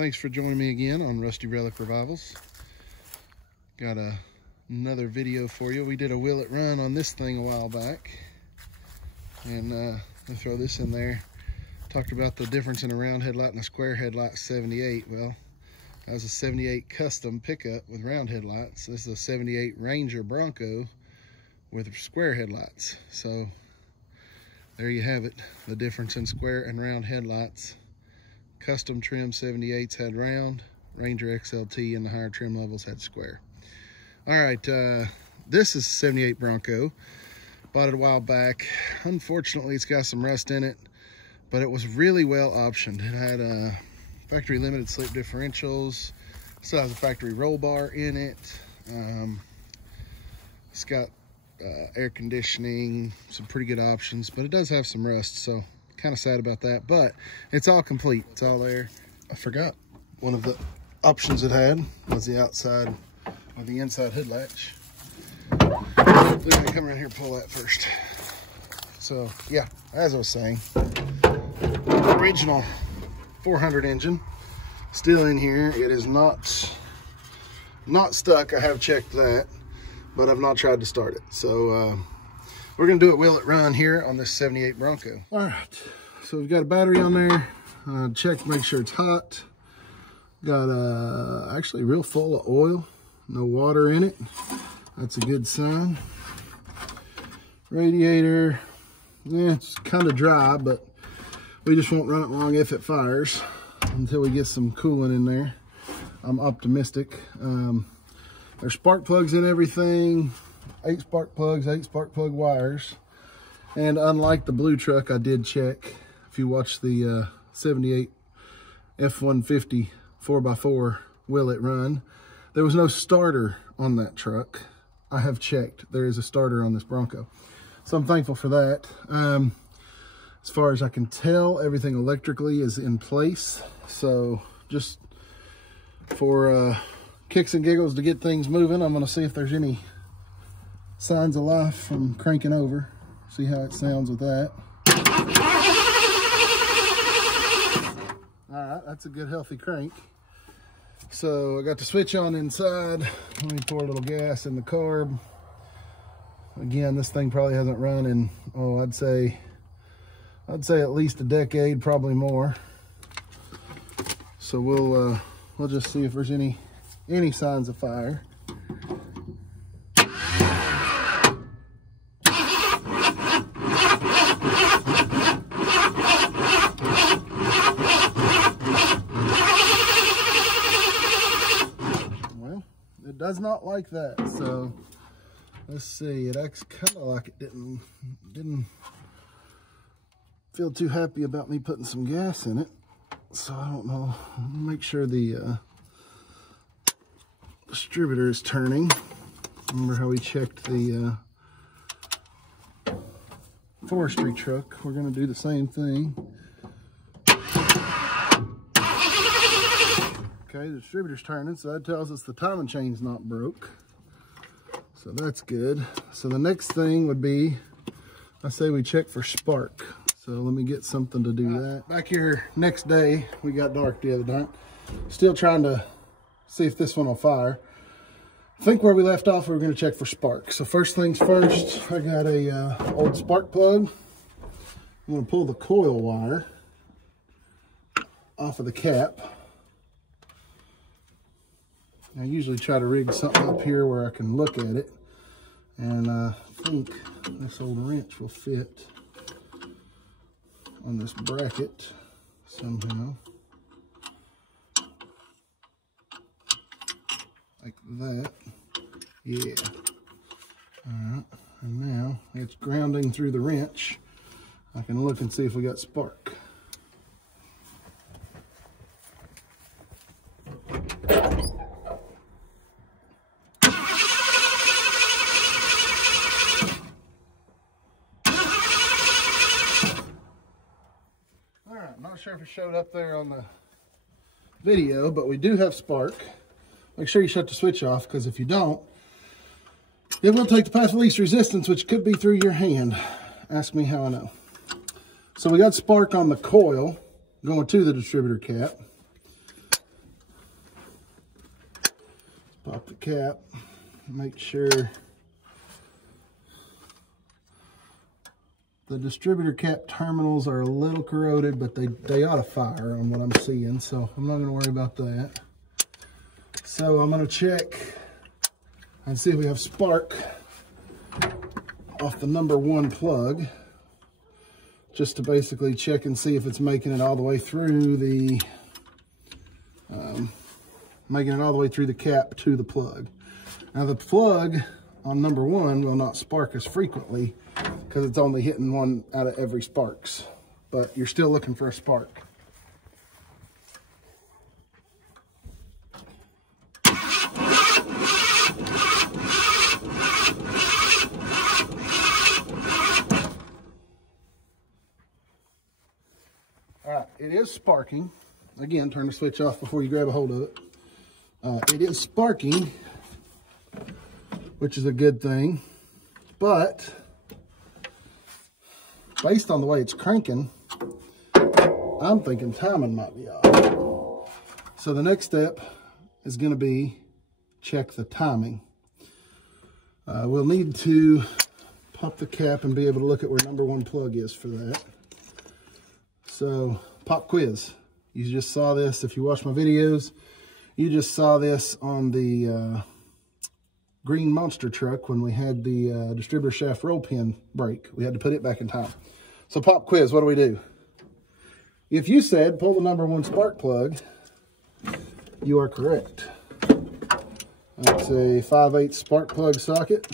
Thanks for joining me again on Rusty Relic Revivals. Got another video for you. We did a will it run on this thing a while back, and I'll throw this in there. Talked about the difference in a round headlight and a square headlight 78. Well, that was a 78 custom pickup with round headlights. This is a 78 Ranger Bronco with square headlights. So there you have it, the difference in square and round headlights. Custom trim 78s had round, Ranger XLT and the higher trim levels had square. All right, this is 78 Bronco. Bought it a while back. Unfortunately, it's got some rust in it, but it was really well optioned. It had factory limited slip differentials, still has a factory roll bar in it. It's got air conditioning, some pretty good options, but it does have some rust, so kind of sad about that, but it's all complete. It's all there. I forgot one of the options it had was the outside or the inside hood latch. Let me come around here and pull that first. So yeah, as I was saying, original 400 engine still in here. It is not stuck. I have checked that, but I've not tried to start it. So we're gonna do it will it run here on this 78 Bronco. All right, so we've got a battery on there. Check to make sure it's hot. Got actually real full of oil, no water in it. That's a good sign. Radiator, yeah, it's kind of dry, but we just won't run it long if it fires until we get some coolant in there. I'm optimistic. There's spark plugs in everything. 8 spark plugs, 8 spark plug wires. And unlike the blue truck, I did check. If you watch the 78 F-150 4x4 will it run, there was no starter on that truck. I have checked. There is a starter on this Bronco. So I'm thankful for that. As far as I can tell, everything electrically is in place. So just for kicks and giggles to get things moving, I'm going to see if there's any signs of life from cranking over. See how it sounds with that. All right, that's a good healthy crank. So I got the switch on inside. Let me pour a little gas in the carb. Again, this thing probably hasn't run in, oh, I'd say at least a decade, probably more. So we'll just see if there's any signs of fire. Well, it does not like that. So let's see. It acts kind of like it didn't feel too happy about me putting some gas in it. So I don't know. Make sure the distributor is turning. Remember how we checked the forestry truck? We're going to do the same thing. Okay, the distributor's turning, so that tells us the timing chain's not broke. So that's good. So the next thing would be, I say we check for spark. So let me get something to do that. Back here next day, we got dark the other night. Still trying to see if this one will fire. I think where we left off, we were going to check for spark. So first things first, I got a old spark plug. I'm going to pull the coil wire off of the cap. I usually try to rig something up here where I can look at it. And I think this old wrench will fit on this bracket somehow. Like that. Yeah. All right. And now it's grounding through the wrench. I can look and see if we got spark. All right. I'm not sure if it showed up there on the video, but we do have spark. Make sure you shut the switch off, because if you don't, it will take the path of least resistance, which could be through your hand. Ask me how I know. So we got spark on the coil going to the distributor cap. Pop the cap, make sure the distributor cap terminals are a little corroded, but they ought to fire on what I'm seeing, so I'm not going to worry about that. So I'm going to check and see if we have spark off the #1 plug, just to basically check and see if it's making it all the way through the cap to the plug. Now the plug on #1 will not spark as frequently because it's only hitting one out of every sparks, but you're still looking for a spark. All right, it is sparking. Again, turn the switch off before you grab a hold of it. It is sparking, which is a good thing, but based on the way it's cranking, I'm thinking timing might be off. So the next step is going to be check the timing. We'll need to pop the cap and be able to look at where #1 plug is for that. So pop quiz. You just saw this if you watch my videos. You just saw this on the green monster truck when we had the distributor shaft roll pin break. We had to put it back in time. So pop quiz, what do we do? If you said pull the #1 spark plug, you are correct. That's a 5/8 spark plug socket.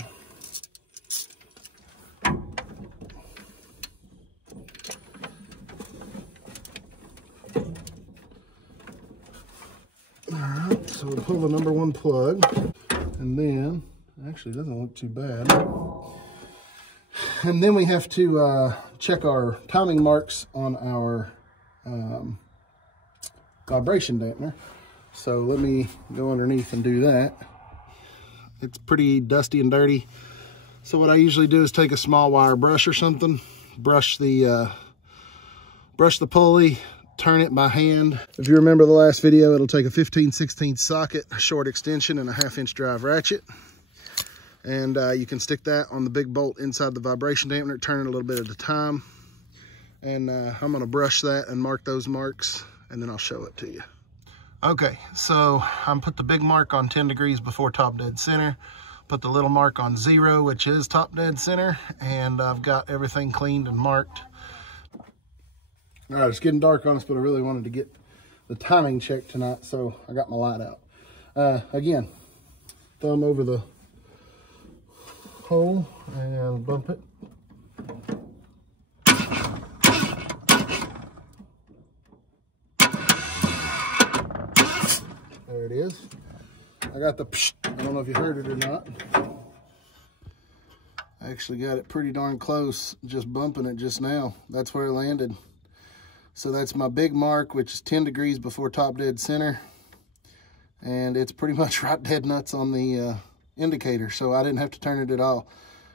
Alright, so we'll pull the #1 plug, and then, actually it doesn't look too bad. And then we have to check our timing marks on our vibration dampener. So let me go underneath and do that. It's pretty dusty and dirty. So what I usually do is take a small wire brush or something, brush the pulley, turn it by hand. If you remember the last video, it'll take a 15/16 socket, a short extension, and a 1/2-inch drive ratchet. And you can stick that on the big bolt inside the vibration dampener, turn it a little bit at a time. And I'm gonna brush that and mark those marks, and then I'll show it to you. Okay, so I'm put the big mark on 10 degrees before top dead center, put the little mark on 0, which is top dead center, and I've got everything cleaned and marked. All right, it's getting dark on us, but I really wanted to get the timing checked tonight, so I got my light out. Again, thumb over the hole and bump it. There it is. I got the psh, I don't know if you heard it or not. I actually got it pretty darn close, just bumping it just now. That's where it landed. So that's my big mark, which is 10 degrees before top dead center. And it's pretty much right dead nuts on the indicator, so I didn't have to turn it at all.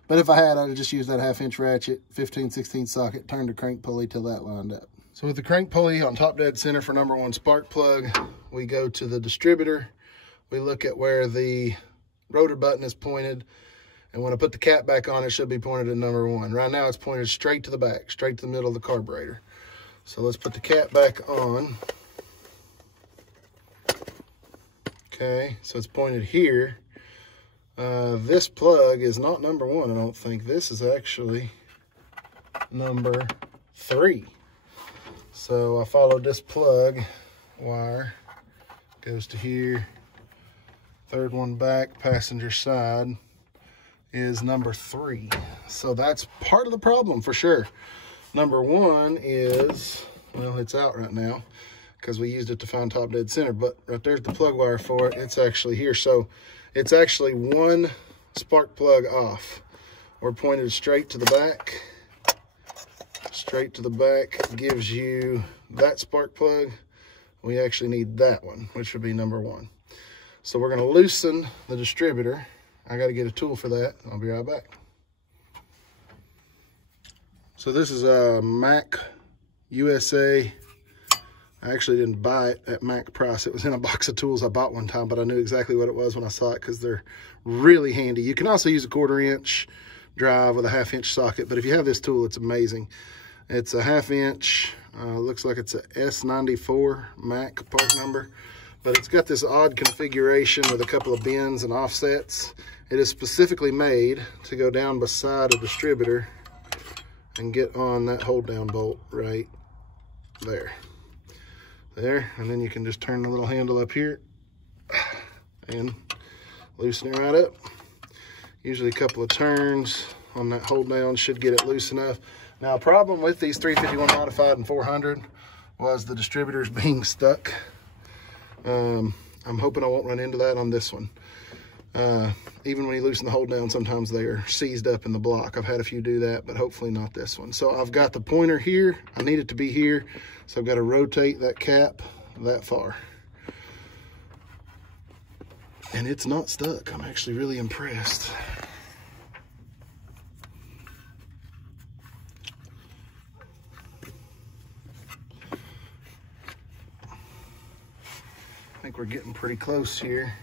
But if I had, I'd have just used that 1/2-inch ratchet, 15/16 socket, turned the crank pulley till that lined up. So with the crank pulley on top dead center for #1 spark plug, we go to the distributor. We look at where the rotor button is pointed. And when I put the cap back on, it should be pointed at #1. Right now it's pointed straight to the back, straight to the middle of the carburetor. So let's put the cap back on. Okay, so it's pointed here. This plug is not #1, I don't think. This is actually #3. So I followed this plug wire, goes to here. Third one back, passenger side, is #3. So that's part of the problem for sure. #1 is, well, it's out right now because we used it to find top dead center, but right there's the plug wire for it. It's actually here. So it's actually one spark plug off. We're pointed straight to the back. Straight to the back gives you that spark plug. We actually need that one, which would be #1. So we're gonna loosen the distributor. I gotta get a tool for that. I'll be right back. So this is a Mac USA I actually didn't buy it at Mac price. It was in a box of tools I bought one time, but I knew exactly what it was when I saw it because they're really handy. You can also use a 1/4 inch drive with a 1/2 inch socket, but if you have this tool, it's amazing. It's a 1/2 inch, looks like it's a S94 Mac part number, but it's got this odd configuration with a couple of bends and offsets. It is specifically made to go down beside a distributor and get on that hold down bolt right there. And then you can just turn the little handle up here and loosen it right up. Usually a couple of turns on that hold down should get it loose enough. Now, a problem with these 351 Modified and 400 was the distributors being stuck. I'm hoping I won't run into that on this one. Even when you loosen the hold down, sometimes they are seized up in the block. I've had a few do that, but hopefully not this one. So I've got the pointer here. I need it to be here. So I've got to rotate that cap that far. And it's not stuck. I'm actually really impressed. I think we're getting pretty close here.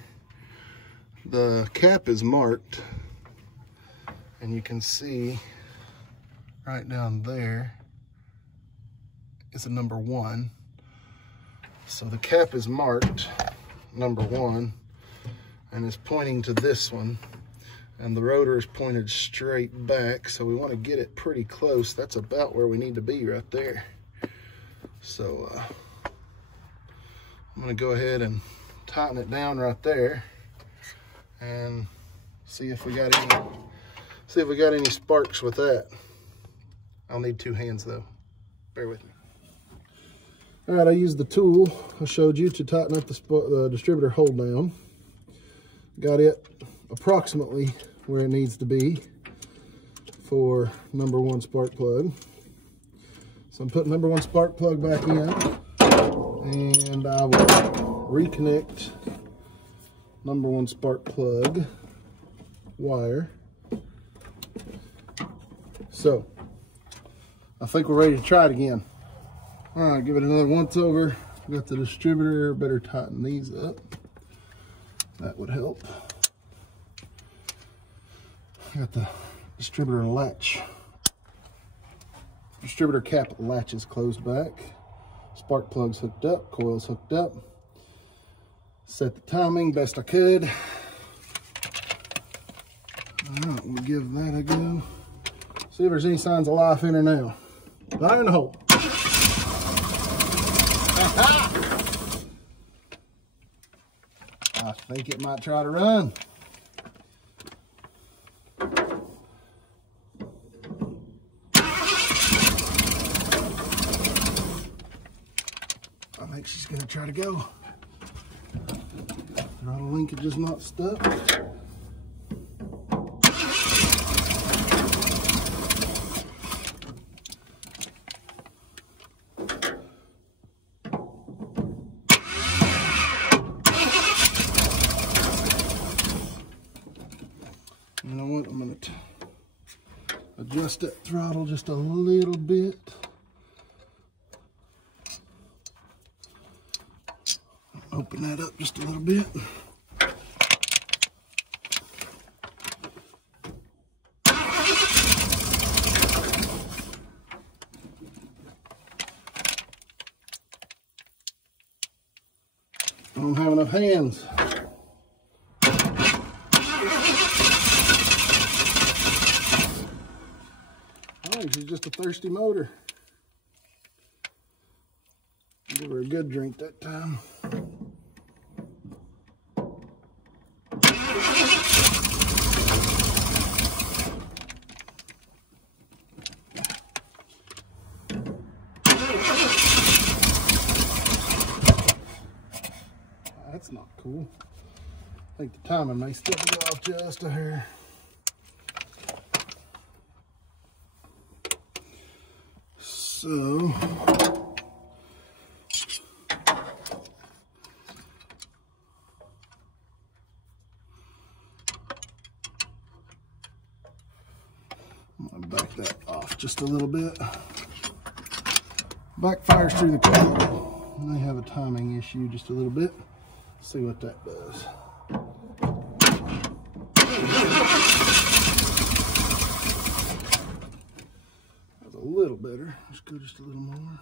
The cap is marked, and you can see right down there is a number 1. So the cap is marked number 1 and is pointing to this one, and the rotor is pointed straight back, so we want to get it pretty close. That's about where we need to be right there. So I'm going to go ahead and tighten it down right there and see if we got any sparks with that. I'll need 2 hands though. Bear with me. All right, I used the tool I showed you to tighten up the distributor hold down. Got it approximately where it needs to be for number 1 spark plug. So I'm putting number 1 spark plug back in, and I will reconnect number 1 spark plug wire. So I think we're ready to try it again. All right, give it another once over. Got the distributor, better tighten these up. That would help. Got the distributor latch. Distributor cap latch is closed back. Spark plugs hooked up, coils hooked up. Set the timing best I could. All right, we'll give that a go. See if there's any signs of life in her now. Fire in the hole. I think it might try to run. I think she's gonna try to go. Throttle linkage is not stuck. You know what? I'm going to adjust that throttle just a little bit. Open that up just a little bit. I don't have enough hands. She's just a thirsty motor. Give her a good drink that time. That's not cool. I think the timing may still be off just a hair. So, I'm going to back that off just a little bit. Backfires through the coil. may have a timing issue just a little bit. Let's see what that does. That's a little better. Let's go just a little more.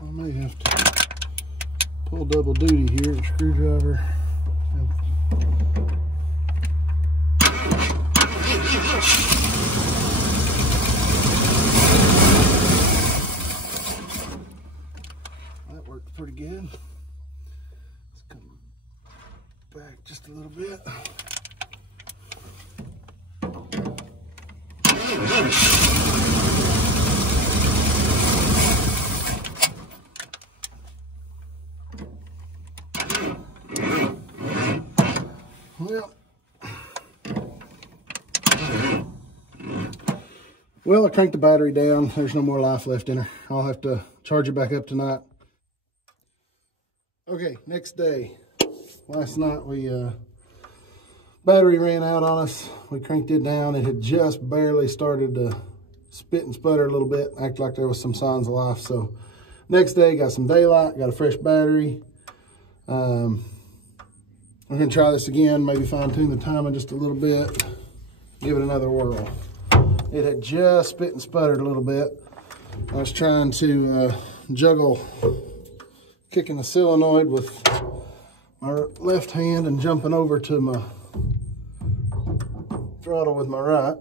I may have to pull double duty here, a screwdriver. That worked pretty good. Let's come back just a little bit. Well, I cranked the battery down. There's no more life left in her. I'll have to charge it back up tonight. Okay, next day. Last night battery ran out on us. We cranked it down. It had just barely started to spit and sputter a little bit, act like there was some signs of life. So next day, got some daylight, got a fresh battery. We're gonna try this again, maybe fine tune the timing just a little bit, give it another whirl. It had just spit and sputtered a little bit. I was trying to juggle kicking the solenoid with my left hand and jumping over to my throttle with my right.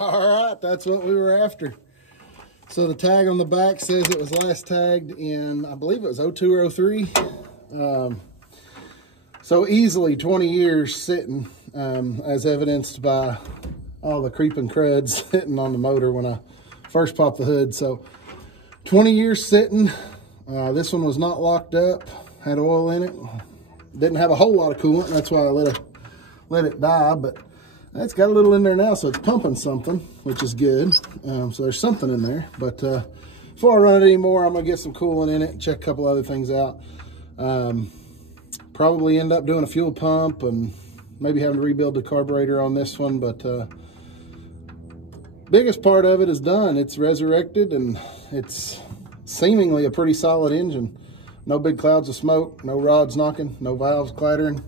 All right, that's what we were after. So the tag on the back says it was last tagged in, I believe it was 02 or 03. So easily 20 years sitting, as evidenced by all the creeping cruds sitting on the motor when I first popped the hood. So 20 years sitting. This one was not locked up, had oil in it. Didn't have a whole lot of coolant, that's why I let it die, but it's got a little in there now, so it's pumping something, which is good. So there's something in there. But before I run it anymore, I'm going to get some coolant in it, check a couple other things out. Probably end up doing a fuel pump and maybe having to rebuild the carburetor on this one. But biggest part of it is done. It's resurrected, and it's seemingly a pretty solid engine. No big clouds of smoke, no rods knocking, no valves clattering.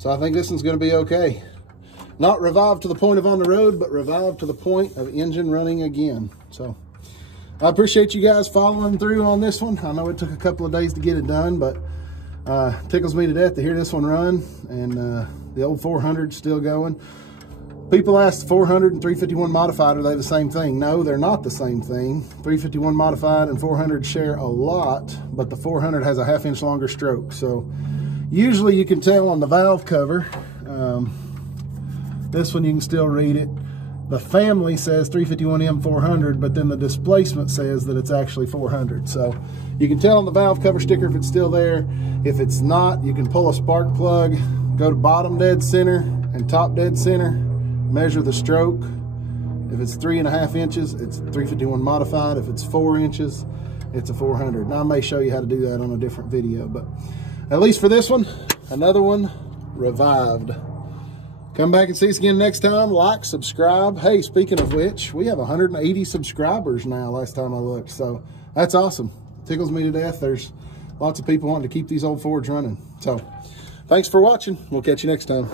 So I think this one's going to be okay. Not revived to the point of on the road, but revived to the point of engine running again. So I appreciate you guys following through on this one. I know it took a couple of days to get it done, but tickles me to death to hear this one run. And the old 400's still going. People ask 400 and 351 modified, are they the same thing? No, they're not the same thing. 351 modified and 400 share a lot, but the 400 has a 1/2 inch longer stroke. So usually you can tell on the valve cover. This one you can still read it. The family says 351M 400, but then the displacement says that it's actually 400. So you can tell on the valve cover sticker if it's still there. If it's not, you can pull a spark plug, go to bottom dead center and top dead center, measure the stroke. If it's 3.5 inches, it's 351 modified. If it's 4 inches, it's a 400. Now I may show you how to do that on a different video, but at least for this one, another one revived. Come back and see us again next time. Like, subscribe. Hey, speaking of which, we have 180 subscribers now last time I looked. So that's awesome. Tickles me to death. There's lots of people wanting to keep these old Fords running. So thanks for watching. We'll catch you next time.